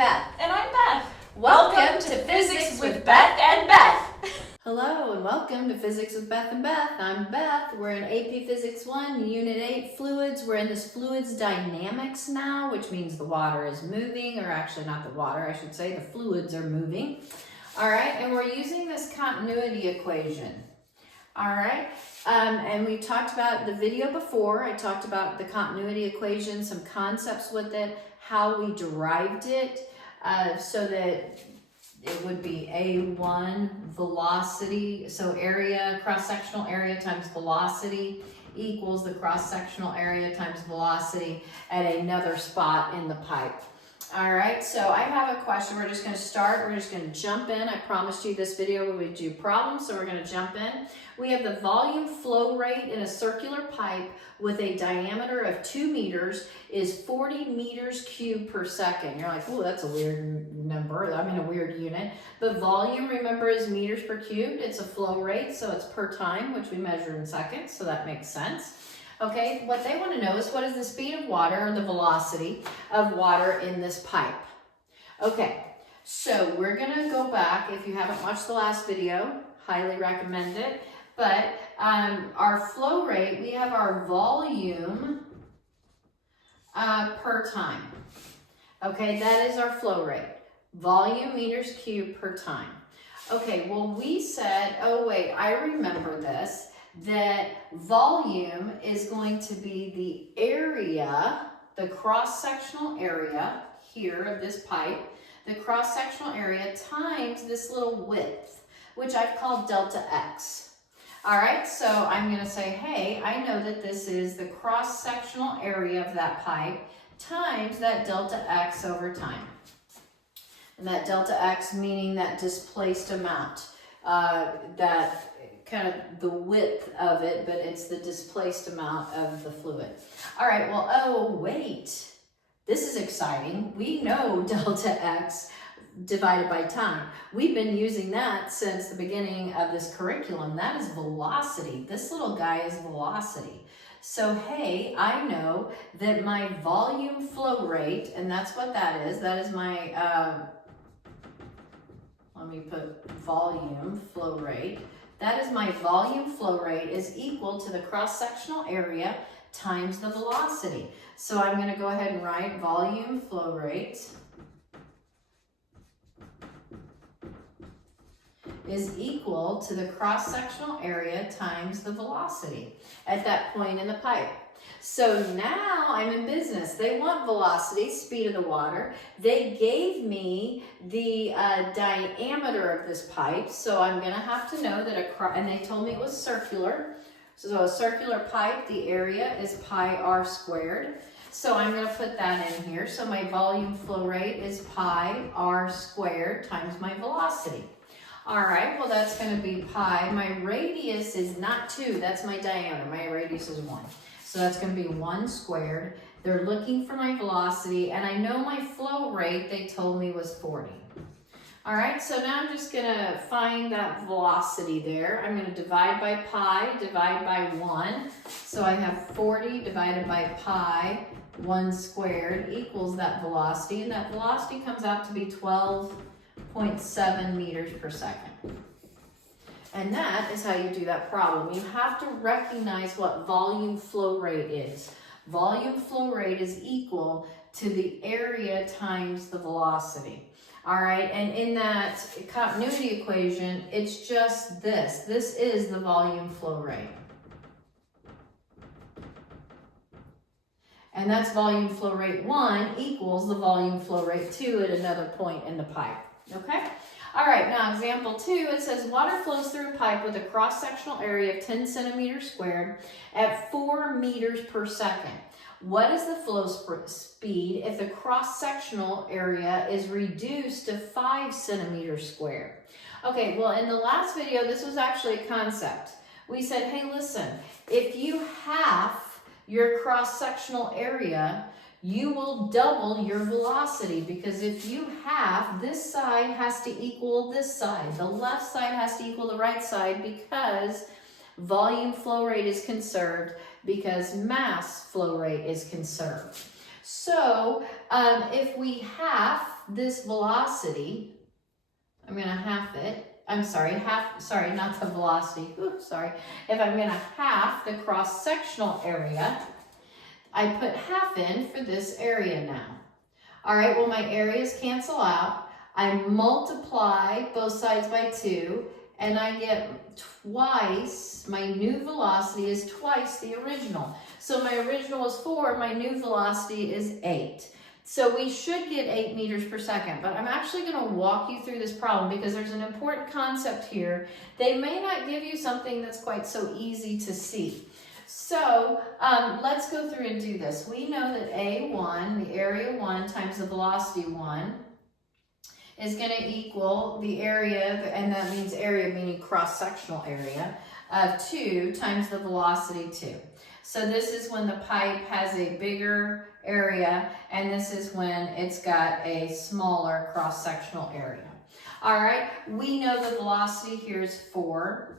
Beth. And I'm Beth. Welcome to Physics with Beth and Beth. Hello and welcome to Physics with Beth and Beth. I'm Beth. We're in AP Physics 1, Unit 8, Fluids. We're in this fluids dynamics now, which means the water is moving, or actually not the water, I should say, the fluids are moving. All right, and we're using this continuity equation. All right, and we talked about the video before. I talked about the continuity equation, some concepts with it, how we derived it, so that it would be A1 velocity, so area, cross-sectional area times velocity equals the cross-sectional area times velocity at another spot in the pipe. All right, so I have a question. We're just going to start. We're just going to jump in. I promised you this video we would do problems, so we're going to jump in. We have the volume flow rate in a circular pipe with a diameter of 2 meters is 40 meters cubed per second. You're like, oh, that's a weird number. I mean, a weird unit. But volume, remember, is meters per cubed. It's a flow rate, so it's per time, which we measure in seconds, so that makes sense. Okay, what they want to know is what is the speed of water or the velocity of water in this pipe. Okay, so we're going to go back. If you haven't watched the last video, highly recommend it. But our flow rate, we have our volume per time. Okay, that is our flow rate. Volume meters cubed per time. Okay, well we said, oh wait, I remember this, that volume is going to be the area, the cross-sectional area here of this pipe, the cross-sectional area times this little width, which I've called delta X. All right, so I'm going to say, hey, I know that this is the cross-sectional area of that pipe times that delta X over time. And that delta X meaning that displaced amount, that kind of the width of it, but it's the displaced amount of the fluid. All right, well, oh, wait, this is exciting. We know delta X divided by time. We've been using that since the beginning of this curriculum. That is velocity. This little guy is velocity. So, hey, I know that my volume flow rate, and that's what that is my, let me put volume flow rate. That is my volume flow rate is equal to the cross-sectional area times the velocity. So I'm going to go ahead and write volume flow rate is equal to the cross-sectional area times the velocity at that point in the pipe. So now I'm in business. They want velocity, speed of the water. They gave me the diameter of this pipe, so I'm going to have to know that and they told me it was circular. So a circular pipe, the area is pi r squared. So I'm going to put that in here. So my volume flow rate is pi r squared times my velocity. All right, well, that's going to be pi. My radius is not 2. That's my diameter. My radius is 1. So that's going to be 1 squared. They're looking for my velocity, and I know my flow rate, they told me, was 40. All right, so now I'm just going to find that velocity there. I'm going to divide by pi, divide by 1. So I have 40 divided by pi, 1 squared, equals that velocity. And that velocity comes out to be 12.7 meters per second. And that is how you do that problem. You have to recognize what volume flow rate is. Volume flow rate is equal to the area times the velocity. All right, and in that continuity equation, it's just this. This is the volume flow rate. And that's volume flow rate 1 equals the volume flow rate 2 at another point in the pipe. Okay? All right, now example 2, it says water flows through a pipe with a cross-sectional area of 10 centimeters squared at 4 meters per second. What is the flow speed if the cross-sectional area is reduced to 5 centimeters squared? Okay, well, in the last video, this was actually a concept. We said, hey, listen, if you half your cross-sectional area, you will double your velocity, because if you half, this side has to equal this side. The left side has to equal the right side, because volume flow rate is conserved, because mass flow rate is conserved. So if we half this velocity, I'm going to half it. I'm sorry, not the velocity. Oops, sorry. If I'm going to half the cross-sectional area, I put half in for this area now. All right, well, my areas cancel out. I multiply both sides by 2, and I get twice, my new velocity is twice the original. So my original was 4, my new velocity is 8. So we should get 8 meters per second, but I'm actually going to walk you through this problem because there's an important concept here. They may not give you something that's quite so easy to see. So let's go through and do this. We know that A1, the area 1 times the velocity 1, is going to equal the area, and that means area meaning cross-sectional area, of 2 times the velocity 2. So this is when the pipe has a bigger area, and this is when it's got a smaller cross-sectional area. All right, we know the velocity here is 4,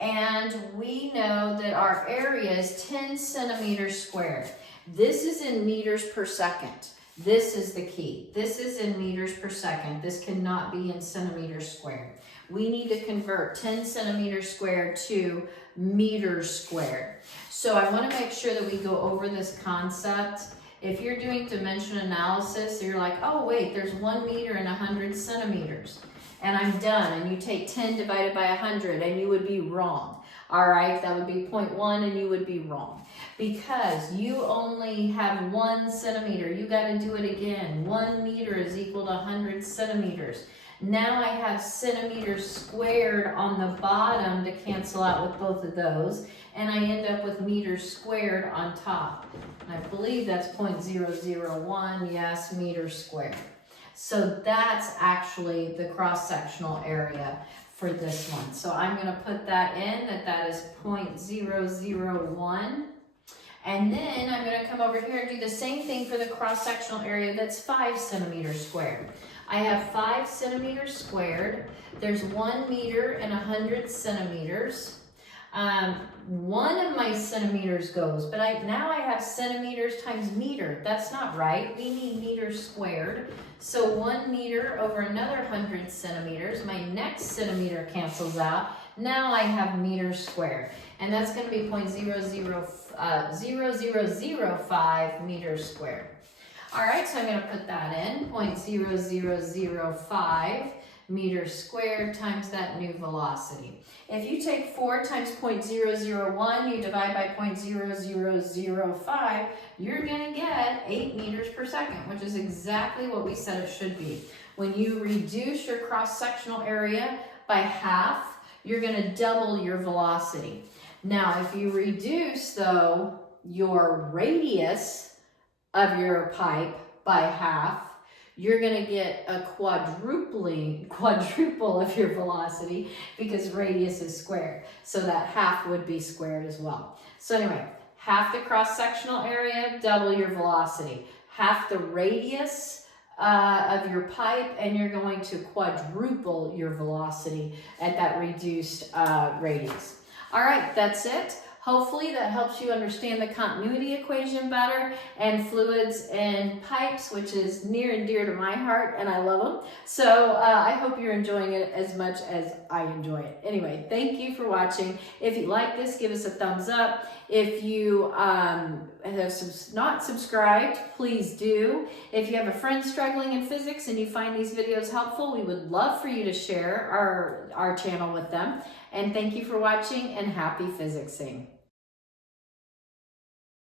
and we know that our area is 10 centimeters squared. This is in meters per second. This is the key. This is in meters per second. This cannot be in centimeters squared. We need to convert 10 centimeters squared to meters squared. So I want to make sure that we go over this concept. If you're doing dimension analysis, you're like, oh wait, there's 1 meter and 100 centimeters. And I'm done. And you take 10 divided by 100 and you would be wrong. All right, that would be 0.1 and you would be wrong. Because you only have 1 centimeter. You got to do it again. 1 meter is equal to 100 centimeters. Now I have centimeters squared on the bottom to cancel out with both of those. And I end up with meters squared on top. I believe that's 0.001, yes, meters squared. So that's actually the cross-sectional area for this one. So I'm going to put that in, that is 0.001. And then I'm going to come over here and do the same thing for the cross-sectional area that's 5 centimeters squared. I have 5 centimeters squared. There's 1 meter and 100 centimeters. One of my centimeters goes, but now I have centimeters times meter. That's not right. We need meters squared. So 1 meter over another 100 centimeters. My next centimeter cancels out. Now I have meters squared. And that's going to be 0.0005 meters squared. All right, so I'm going to put that in, 0.0005 meters squared times that new velocity. If you take 4 times 0.001, you divide by 0.0005, you're going to get 8 meters per second, which is exactly what we said it should be. When you reduce your cross-sectional area by half, you're going to double your velocity. Now, if you reduce, though, your radius of your pipe by half, you're going to get a quadruple of your velocity because radius is squared. So that half would be squared as well. So anyway, half the cross-sectional area, double your velocity. Half the radius of your pipe, and you're going to quadruple your velocity at that reduced radius. All right, that's it. Hopefully that helps you understand the continuity equation better and fluids and pipes, which is near and dear to my heart, and I love them. So I hope you're enjoying it as much as I enjoy it. Anyway, thank you for watching. If you like this, give us a thumbs up. If you have not subscribed, please do. If you have a friend struggling in physics and you find these videos helpful, we would love for you to share our channel with them. And thank you for watching, and happy physicsing.